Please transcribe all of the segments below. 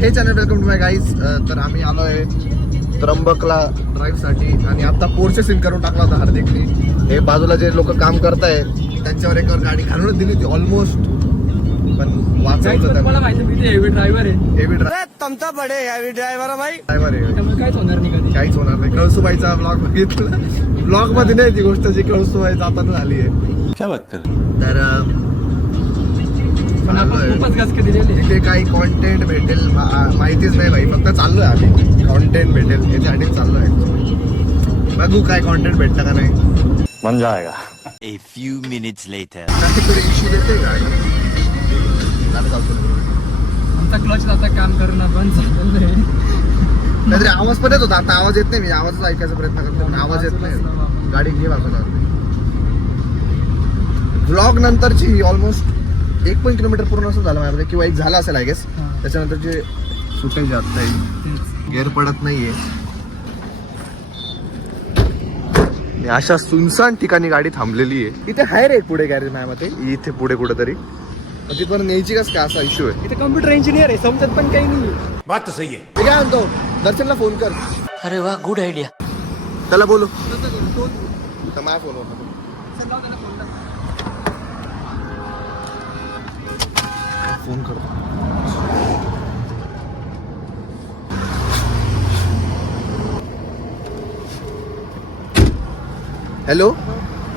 हे channel welcome to my guys. तर आम्ही आलो आहे त्र्यंबकला ड्राईव्हसाठी आणि आता पोर्चे सीन करून टाकला होता हार्दिकनी. हे बाजूला जे लोक काम करताय त्यांच्यावर एकावर गाडी घालून दिली होती ऑलमोस्ट, पण वाचवलं. तुम्हाला माहिती मी हेवी ड्रायव्हर आहे. हेवी तमता बडे हेवी ड्रायव्हर भाई. ड्रायव्हर आहे, त्यामुळे काहीच होणार नाही कधी. काहीच होणार नाही. कळसुबाईचा ब्लॉग बघितला. ब्लॉग मध्ये नाही ती गोष्ट जी कळसुबाई जाताना झाली आहे. क्या बात कर. तर पण आपण खूपच गचके दिलेली आहे. इथे काही कॉन्टेंट भेटेल माहितीच नाही भाई, फक्त चाललोय आम्ही. कॉन्टेंट भेटेल याच्यासाठी चाललोय. बघू काय कॉन्टेंट भेटतं का नाही. बन जाएगा. A few minutes later. काहीतरी इश्यू देते गाडी. आमचा क्लच आता काम करणं बंद झालेलं आहे. काहीतरी आवाज पण येत होता, आता आवाज येत नाही. मी आवाजच ऐकायचा प्रयत्न करतो पण आवाज येत नाही. गाडी घे बाजूला. ब्लॉग नंतरची ऑलमोस्ट 1 किलोमीटर पूर्ण असं झालं माझ्यामध्ये, किंवा एक झाला असेल आय गेस. त्याच्यानंतरचे फुटेज आता गेअर पडत नाहीये. अशा सुनसान ठिकाणी गाडी थांबलेली आहे. इथे आहे रे पुढे गॅरेज माझ्यामध्ये, इथे पुढे कुठेतरी. तिथपर्यंत न्यायची कस काय असा इश्यू आहे. इथे कम्प्युटर इंजिनियर आहे, समजत पण काही नाही. बात तो सही है. मी काय म्हणतो, दर्शनला फोन कर. अरे वाह, गुड आइडिया. त्याला बोलू तर माझ्या फोनवर फोन करतो. हॅलो,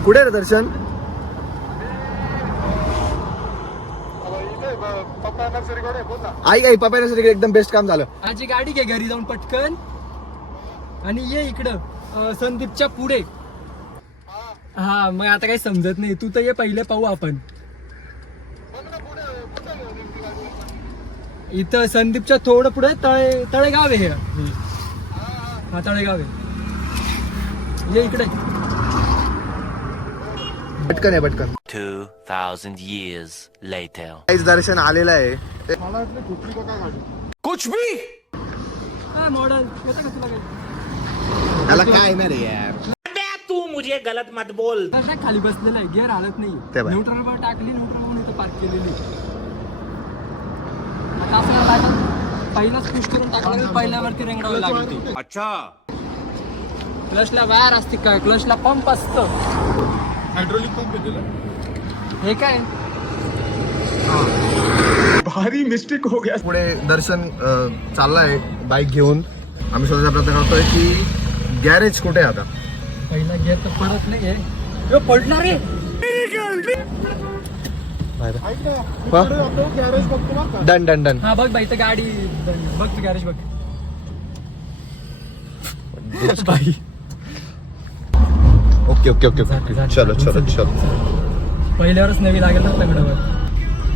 कुठे आहे रे दर्शन? आई पप्पा नर्सरीकडे एकदम बेस्ट काम झालं. माझी गाडी घे घरी जाऊन पटकन आणि ये इकडं संदीपच्या पुढे. हा मग आता काही समजत नाही, तू तर ये पहिले पाहू आपण. इथं संदीपच्या थोडं पुढे तळेगाव आहे. हा तळेगाव आहे, ये इकडे पटकन आहे पटकन. 2000 years later. काहीच दर्शन आलेलं आहे. कुछ भी. हा मॉडेल येतं का तुला काही? त्याला काय नाही रे यार. तू मुझे गलत मत बोल. काय खाली बसलेला आहे, गिअर हालत नाही. ते बाय. न्यूट्रल टाकली, न्यूट्रल म्हणून इथं पार्क केलेली. आता असं टाका, पहिलाच पुश करून टाकलं, पहिल्यावरती रेंगडावं लागते. अच्छा. क्लचला वायर असते काय, क्लचला पंप असतं. हायड्रोलिक पंप आहे. हे काय भारी मिस्टेक हो गया. पुढे दर्शन चाललाय बाईक घेऊन. आम्ही शोधायचा प्रयत्न करतोय की गॅरेज कुठे आहे आता. पहिला गिअर तर पडत नाहीये, पडला रे. Done done done. हा बघ बाई, तर गाडी बघ, तू गॅरेज बघ. बाई ओके ओके ओके चलो चलो चलो. पहिल्यावरच नवी लागेल ना तगडावर.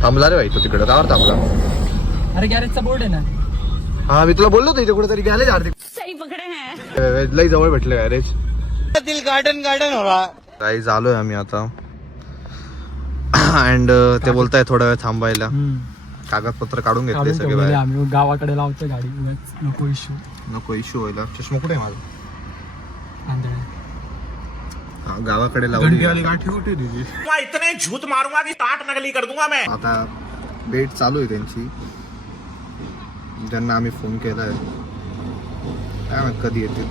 थांबला रे भाई तो तिकडे. कावर थांबला? अरे गॅरेजचा बोर्ड आहे ना. हा मी तुला बोललो होतो इथे कुठेतरी गॅरेज. हार्दिक सही पकड़े हैं. लई जवळ भेटले गॅरेज. दिल गार्डन गार्डन हो रहा. काही आलोय आम्ही आता. अँड ते बोलताय थोडा वेळ थांबायला. कागदपत्र काढून घेतले काढून सगळे ठेवलेली बाहेर. आम्ही गावाकडे लावतो गाडी, उगाच नको इश्यू. नको इश्यू व्हायला. चष्मा कुठे आहे माझा? आंधळे हा, गावाकडे लावली. गाठी कुठे तुझी? मैं इतने झूठ मारूंगा कि टाट नकली कर दूंगा मैं. आता वेट चालू आहे त्यांची, ज्यांना आम्ही फोन केलाय. काय माहित कधी येतील.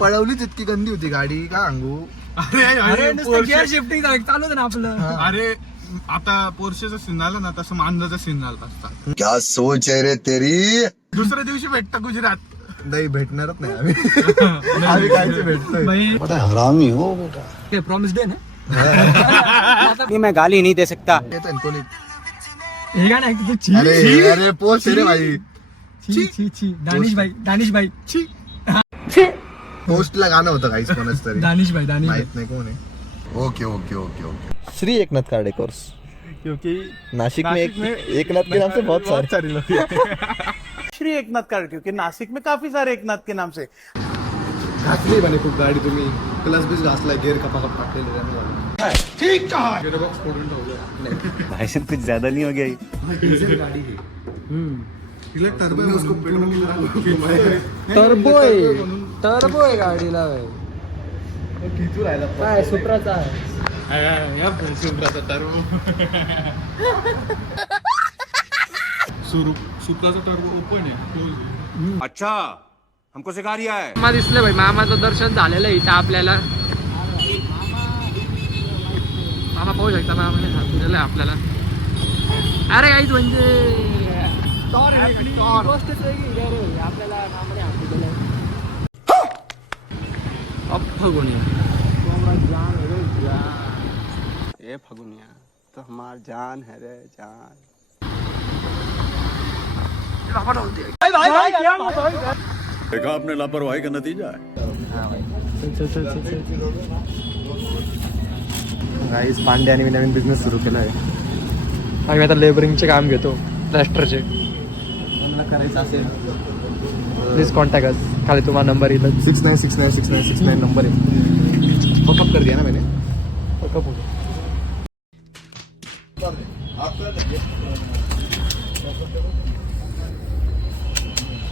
पळवलीच इतकी गंदी होती गाडी, काय सांगू. अरे गिअर शिफ्टिंग चालू होतं ना आपलं. अरे आता पोर्शेचा सीन झाला ना, तसं मांजराचा सीन झाला असता. क्या सोच आहे रे तेरी. दुसऱ्या दिवशी भेटता गुजरात. नाही भेटणारच नाही आम्ही. आम्ही कायचे भेटतोय. हरामी हो बेटा. ते प्रॉमिस डे ना. मैं गाली नहीं दे सकता. येतोय ना कोणी. हे गाणं ऐकतो तू. छी अरे अरे पोस्ट रे भाई. छी छी छी. दानिश भाई छी. पोस्टला गाणं होतं काहीच कोणाच तरी. दानिश भाई माहित नाही कोण आहे. Okay okay okay okay. Shri Eknath कार्डेकर्स. क्योंकि नासिक में एकनाथ के नाम से बहुत सारे लोग श्री एकनाथ कार्ड, क्योंकि नासिक में काफी सारे एकनाथ के नाम से. घातली म्हणे खूप गाडी तुम्ही. क्लच बीस घासला, गेअर कपाकप टाकलेले. ठीक कहा. भाई साहब कुछ ज्यादा नहीं हो गया. गाडी टर्बो आहे गाडीला. काय सुप्राचा आहे. सुप्राचा टर्बो ओपन आहे क्लोज. अच्छा हमको सिखा रिया है. मामा दिसले भाई, मामाचं दर्शन झालेलं आहे इथं आपल्याला. मामा पाहू शकता, मामाने सांगितलेलं आहे आपल्याला. अरे काहीच म्हणजे गोष्टच वेगळी आहे रे. आपल्याला मामाने सांगितलेलं आहे. फगुनिया ए फगुनिया तो हमार जान है रे जान. देखा आपने लापरवाही का नतीजा है. गाईस पांडे आणि मी नवीन बिझनेस सुरू केला आहे. आम्ही आता लेबरिंगचे काम घेतो, प्लॅस्टरचे. करायचं असेल प्लीज कॉन्टॅक्ट अस. खाली तुम्हाला नंबर येईल. 69696969 नंबर आहे. पॉपअप कर दिया ना मैंने.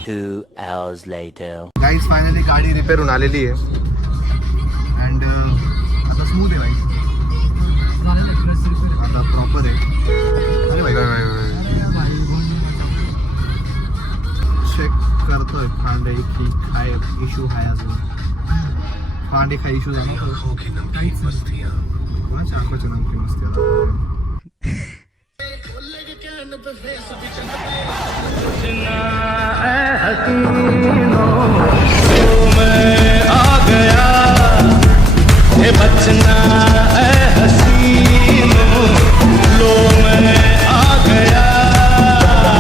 2 hours later. गाईस फायनली गाडी रिपेअर होऊन आलेली आहे अँड आता स्मूथ आहे बाईक. आता प्रॉपर आहे. अरे बाई चेक करतोय फांडे की काय इश्यू आहे अजून. फांडे काय इश्यू झाला कोणाच्या आंखोच्या नमकी मस्ती. हसीनो